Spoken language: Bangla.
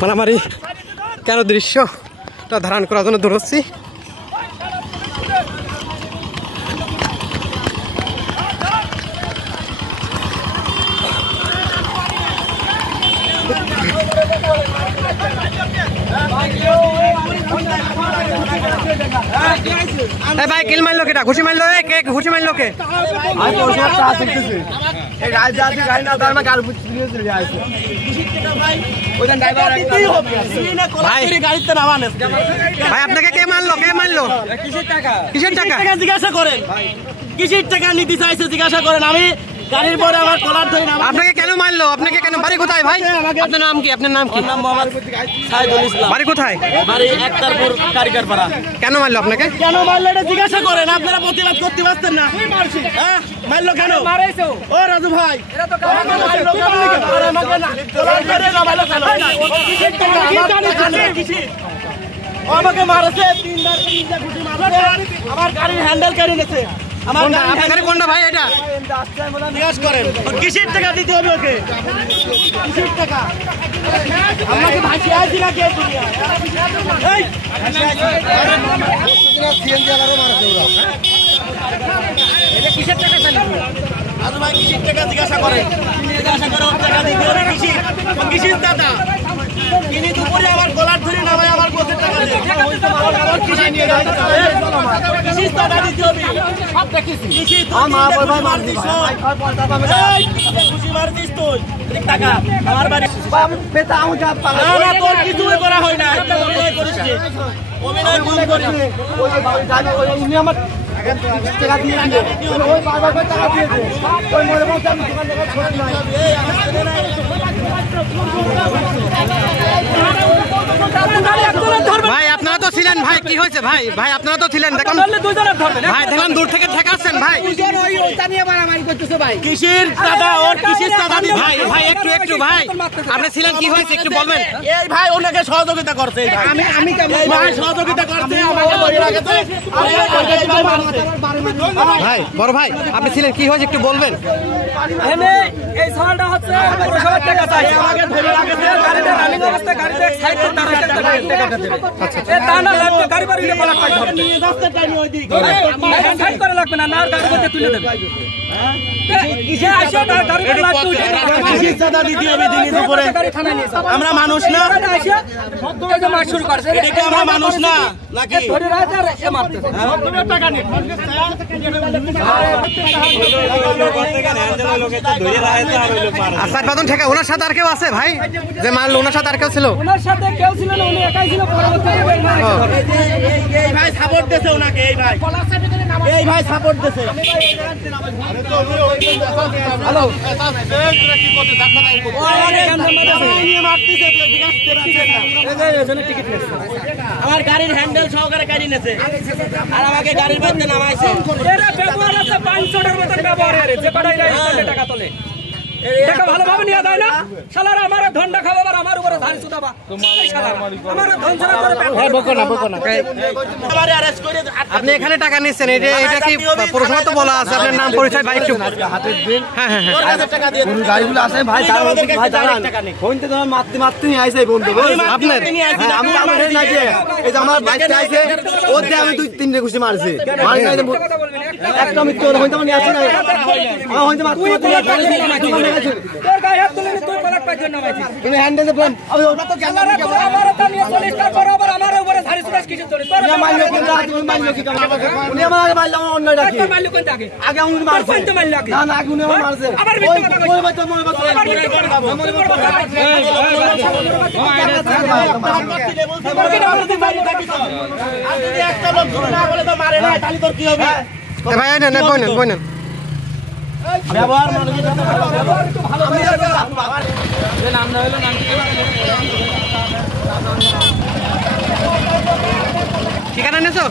মারামারি কেন দৃশ্যটা ধারণ করার জন্য দৌড়চ্ছি। ভাই কিল মারলো কেটা? ঘুষি মারলো কে? ঘুষি মারলো কে? ভাই আপনাকে কে মারলো? কে মারলো? কিসের টাকা জিজ্ঞাসা করেন? কিসের টাকা নিতে চাইছে জিজ্ঞাসা করেন। আমি গাড়ির পরে আমার কলার ধরে আপনাকে কেন মারলো? আপনাকে কেন? বাড়ি কোথায় ভাই? আপনার নাম কি? আপনার নাম কি? বাড়ি কোথায়? বাড়ি একতারপুর কারিগরপাড়া। কেন মারলো আপনাকে? কেন মারলো এটা জিজ্ঞাসা করেন। আপনারা প্রতিবাদ করতে পারছেন না? হ্যাঁ মারলো কেন? ও রাজু ভাই আমাকে মারছে 3 বার 3টা গুটি মারছে। আমার গাড়ির হ্যান্ডেল কেড়ে নিয়েছে। আমার গাড়ি কোনটা ভাই? এটা জিজ্ঞাসা করেন। কিসের টাকা দিতে হবে ওকে? কিসের টাকা? আমাকে ভাসি আইছি না কে দুনিয়া? এই সিএনজি আলারে মারছে ওরা। এটা কিসের টাকা চাইলো? আরে ভাই কিসের টাকা জিজ্ঞাসা করেন। জিজ্ঞাসা করে ওর টাকা দিতে হবে। কিসের দাদা? তিনি দুপুরে আমার গলার ধরে না ভাই আমার গোছের টাকা দেন। কিসের নিয়ে যাই? কিসের টাকা দিতে হবে? সব দেখেছি। কিসের আমার ভাই মার দিছ। এই খুশি মার দিছ তুই। টাকা আমার বাড়ি বেটা আমি যা পাগল। না তোর কিছুই করা হয় না। অভিনয় করিস নি। অভিনয় কোন করিস? ওই যে জানি ওই উনি আমার টাকা দিয়ে দিল। ওই বাবা টাকা দিয়ে দিল। ওই মরে বলতে আমি দোকান থেকে ছোট না। এই ভাই আপনারা তো ছিলেন ভাই, কি হয়েছে ভাই? ভাই আপনারা তো ছিলেন, দেখলাম ভাই, দেখলাম দূর থেকে ঠেকাচ্ছেন ভাই। কিসের দাদা? ওর কিসের দাদা? ভাই ভাই একটু একটু ভাই আপনি ছিলেন, কি হয়েছে একটু বলবেন? এই ভাই ওনাকে সহযোগিতা করছে। আমি ভাই সহযোগিতা করছে আমাকে ধরে রাখছে। ভাই বড় ভাই আপনি ছিলেন, কি হয়েছে একটু বলবেন? এই সওয়ালটা হচ্ছে পুরসভার টাকা চাইছে, আমাকে ধরে রাখছে। গাড়িতে রানিং অবস্থায় গাড়িতে সাইড করতে টাকা দেবে। এ তা না লাগবে গাড়ি বাড়ি বলা কাজ হবে। নিয়ে যাচ্ছে টাইম ওই দিক সাইড করে লাগবে না, না গাড়ি করতে তুলে দেবে। কিসে আসে গাড়িতে লাগবে উঠে কিসে দাদা দিতে হবে দিনে দুপুরে? আমরা মানুষ না? এই যে মার শুরু করছে, এটা কি আমরা মানুষ না নাকি? ধরে রাখছে আর এ মারতে টাকা নেই। আচ্ছা বাদন ঠেকা ওনার সাথে আর কেউ আছে ভাই যে মারলো? ওনার সাথে আর কেউ ছিল? ওনার সাথে কেউ ছিল না, উনি একাই ছিল। এই ভাই সাপোর্ট দিয়েছে ওনাকে। এই ভাই সাপোর্ট দিয়েছে। হ্যালো আমার গাড়ির হ্যান্ডেল সহকারে গাড়ি নেছে আর আমাকে গাড়ির মধ্যে নামাইছে। ব্যবহার আছে 500 টাকার মতন ব্যবহার যে পাঠাই টাকা তোলে। টাকা ভালোভাবে নিয়ে যায় না শালারা। আমার ধন্ডা খাবো আর আমার উপরে ধান সুদাবা। আমার ধন ছাড়া করে বকো না বকো না। আমারে অ্যারেস্ট করে আপনি এখানে টাকা নিছেন, এটা কি পুরসভা তো বলা আছে? আপনার নাম পরিচয় ভাই একটু হাতের দিন। হ্যাঁ হ্যাঁ হ্যাঁ টাকা দিয়ে কোন গাড়িগুলো আছে ভাই? ভাই দাঁড়ান, ফোনতে তো মারতে মারতে নিয়ে আইছে বন্ধু আপনার। আমি আমার না যে এই যে আমার বাইক চাইছে ওতে আমি 2-3 ঘুষি মারছি। মারি নাই একটা মিনিট তো হইতে মানে আছে না। আমি হইতে মারতে তোর গায়ে হাত তুলে তুই বলাক পাই জন্য ভাই তুমি হ্যান্ডেলে বলেন। আমি ওটা তো ক্যামেরা আমার তো নিয়ে 40 টাকা বরাবর আমার উপরে ধারি সুদাস কিছু তোলে। তোর মারলো কি? তুমি মারলো কি? উনি আমাকে মারলো অন্য ডাকি। তোর মারলো কোন আগে? আগে উনি মারছে। কোন তো মারলো আগে? না না আগে উনি আমার মারছে। আবার মিথ্যা কথা কইছ। ওই বাচ্চা মই বাচ্চা আবার মিথ্যা কথা কইছ। একটা লোক না বলে তো মারে না, তাহলে তোর কি হবে? ভাই না না বলেন বলেন ব্যবহার মানে ব্যবহার একটু ভালো করে যে নাম না হলো নাম ঠিকানা নিছো?